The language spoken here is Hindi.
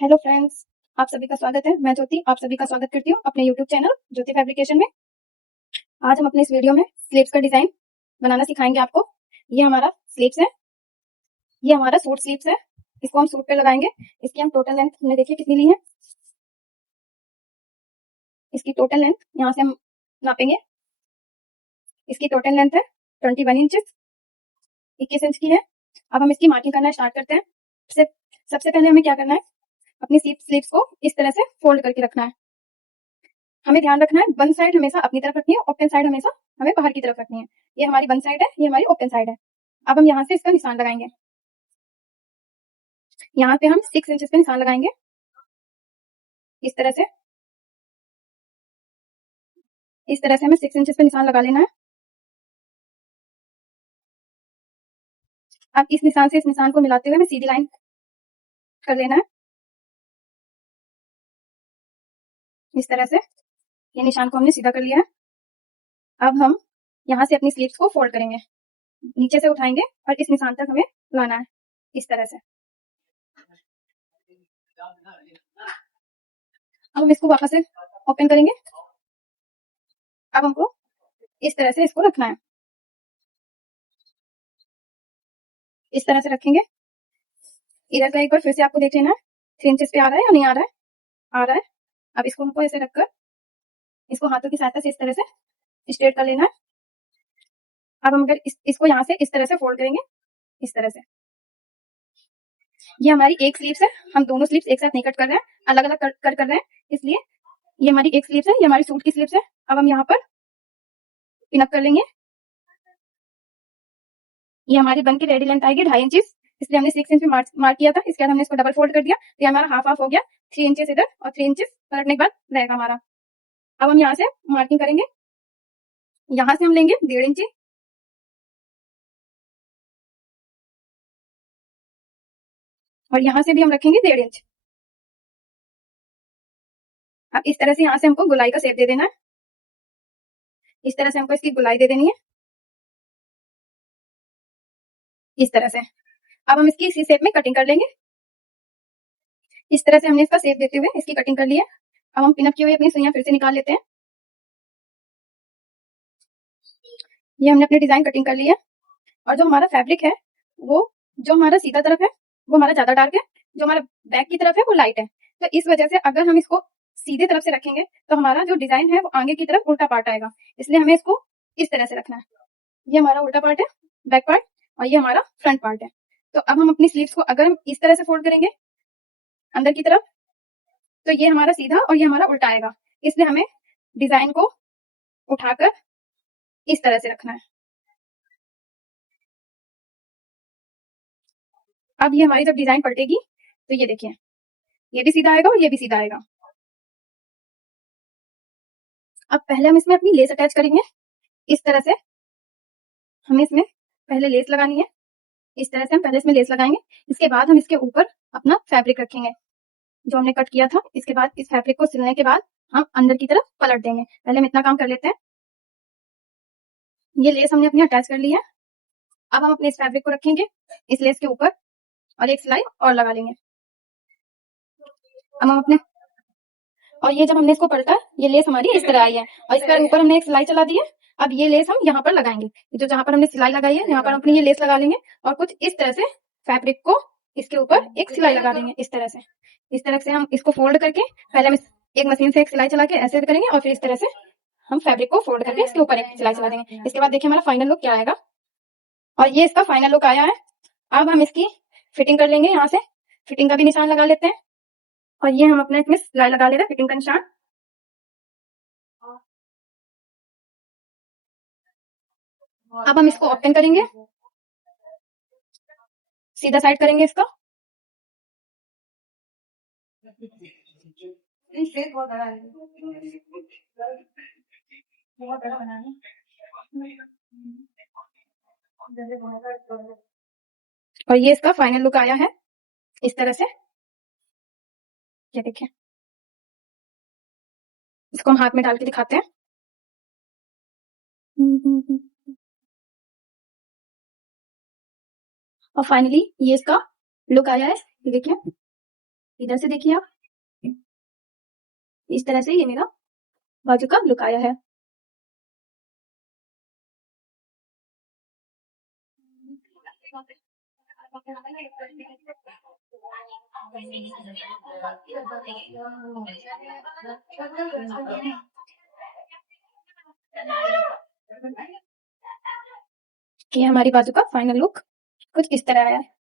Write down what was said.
हेलो फ्रेंड्स, आप सभी का स्वागत है। मैं ज्योति आप सभी का स्वागत करती हूँ अपने यूट्यूब चैनल ज्योति फैब्रिकेशन में। आज हम अपने इस वीडियो में स्लीव्स का डिजाइन बनाना सिखाएंगे आपको। ये हमारा स्लीव्स है, ये हमारा सूट स्लीव्स है। इसको हम सूट पे लगाएंगे। इसकी हम टोटल लेंथ हमने देखिए कितनी ली है। इसकी टोटल लेंथ यहाँ से हम नापेंगे। इसकी टोटल लेंथ है 21 इंचेस, 21 इंच की है। अब हम इसकी मार्किंग करना स्टार्ट करते हैं। सबसे पहले हमें क्या करना है, अपनी स्लीव्स को इस तरह से फोल्ड करके रखना है। हमें ध्यान रखना है वन साइड हमेशा अपनी तरफ रखनी है, ओपन साइड हमेशा हमें बाहर की तरफ रखनी है। ये हमारी वन साइड है, ये हमारी ओपन साइड है। अब हम यहाँ से इसका निशान लगाएंगे। यहाँ पे हम 6 इंचेस पे निशान लगाएंगे इस तरह से। इस तरह से हमें 6 इंचेस पे निशान लगा लेना है। अब इस निशान से इस निशान को मिलाते हुए हमें सीधी लाइन कर लेना है इस तरह से। ये निशान को हमने सीधा कर लिया है। अब हम यहाँ से अपनी स्लीव्स को फोल्ड करेंगे, नीचे से उठाएंगे और इस निशान तक हमें लाना है इस तरह से। अब हम इसको वापस से ओपन करेंगे। अब हमको इस तरह से इसको रखना है, इस तरह से रखेंगे। इधर का एक बार फिर से आपको देख लेना है 3 इंचेस पे आ रहा है या नहीं आ रहा है। आ रहा है। अब इसको हमको ऐसे रखकर इसको हाथों की सहायता से इस तरह से स्ट्रेट कर लेना है। अब हम अगर इसको यहाँ से इस तरह से फोल्ड करेंगे इस तरह से। ये हमारी एक स्लीव्स है, हम दोनों स्लीव्स एक साथ नहीं कट कर रहे हैं, अलग अलग कट कर रहे हैं, इसलिए ये हमारी एक स्लीव्स है, ये हमारी सूट की स्लीव्स है। अब हम यहाँ पर पिनअप कर लेंगे। ये हमारी बन के रेडी लेंथ आएगी 2.5 इंचेस, इसलिए हमने 6 इंच में मार्क किया था। इसके बाद हमने इसको डबल फोल्ड कर दिया, तो ये हमारा हाफ हाफ हो गया। 3 इंचेस इधर और 3 इंचेस पलटने के बाद रहेगा हमारा। अब हम यहाँ से मार्किंग करेंगे। यहाँ से हम लेंगे 1.5 इंच और यहाँ से भी हम रखेंगे 1.5 इंच। अब इस तरह से यहाँ से हमको गोलाई का शेप दे देना है। इस तरह से हमको इसकी गोलाई दे देनी है इस तरह से। अब हम इसकी इसी शेप में कटिंग कर लेंगे। इस तरह से हमने इसका शेप देते हुए इसकी कटिंग कर ली है। अब हम पिनअप किए हुए अपनी सुइयां फिर से निकाल लेते हैं। ये हमने अपनी डिजाइन कटिंग कर ली है। और जो हमारा फैब्रिक है वो जो हमारा सीधा तरफ है वो हमारा ज्यादा डार्क है, जो हमारा बैक की तरफ है वो लाइट है। तो इस वजह से अगर हम इसको सीधे तरफ से रखेंगे तो हमारा जो डिजाइन है वो आगे की तरफ उल्टा पार्ट आएगा, इसलिए हमें इसको इस तरह से रखना है। ये हमारा उल्टा पार्ट है, बैक पार्ट, और ये हमारा फ्रंट पार्ट है। तो अब हम अपनी स्लीव्स को अगर हम इस तरह से फोल्ड करेंगे अंदर की तरफ तो ये हमारा सीधा और ये हमारा उल्टा आएगा, इसलिए हमें डिजाइन को उठाकर इस तरह से रखना है। अब ये हमारी जब डिजाइन पलटेगी तो ये देखिए ये भी सीधा आएगा और ये भी सीधा आएगा। अब पहले हम इसमें अपनी लेस अटैच करेंगे इस तरह से। हमें इसमें पहले लेस लगानी है, इस तरह से हम पहले इसमें लेस लगाएंगे। इसके बाद हम इसके ऊपर अपना फैब्रिक रखेंगे जो हमने कट किया था। इसके बाद इस फैब्रिक को सिलने के बाद हम अंदर की तरफ पलट देंगे। पहले हम इतना काम कर लेते हैं। ये लेस हमने अपनी अटैच कर ली है। अब हम अपने इस फैब्रिक को रखेंगे इस लेस के ऊपर और एक सिलाई और लगा लेंगे। अब हम अपने और ये जब हमने इसको पलटा ये लेस हमारी इस तरह आई है और इसके ऊपर हमने एक सिलाई चला दी है। अब ये लेस हम यहाँ पर लगाएंगे, जो जहां पर हमने सिलाई लगाई है यहाँ पर अपनी ये लेस लगा लेंगे और कुछ इस तरह से फैब्रिक को इसके ऊपर एक सिलाई लगा देंगे इस तरह से। इस तरह से हम इसको फोल्ड करके पहले हम एक मशीन से एक सिलाई चला के ऐसे करेंगे और फिर इस तरह से हम फैब्रिक को फोल्ड करके इसके ऊपर एक सिलाई चला देंगे। इसके बाद देखिए हमारा फाइनल लुक क्या आएगा और ये इसका फाइनल लुक आया है। अब हम इसकी फिटिंग कर लेंगे, यहाँ से फिटिंग का भी निशान लगा लेते हैं और ये हम अपने इसमें सिलाई लगा ले रहे हैं फिटिंग का निशान। अब हम इसको ओपन करेंगे, सीधा साइड करेंगे इसका। और ये इसका फाइनल लुक आया है इस तरह से। ये देखिए इसको हम हाथ में डाल के दिखाते हैं। और फाइनली ये इसका लुक आया है, ये देखिए इधर से देखिए आप, इस तरह से ये मेरा बाजू का लुक आया है। ये हमारी बाजू का फाइनल लुक कुछ इस तरह आया है।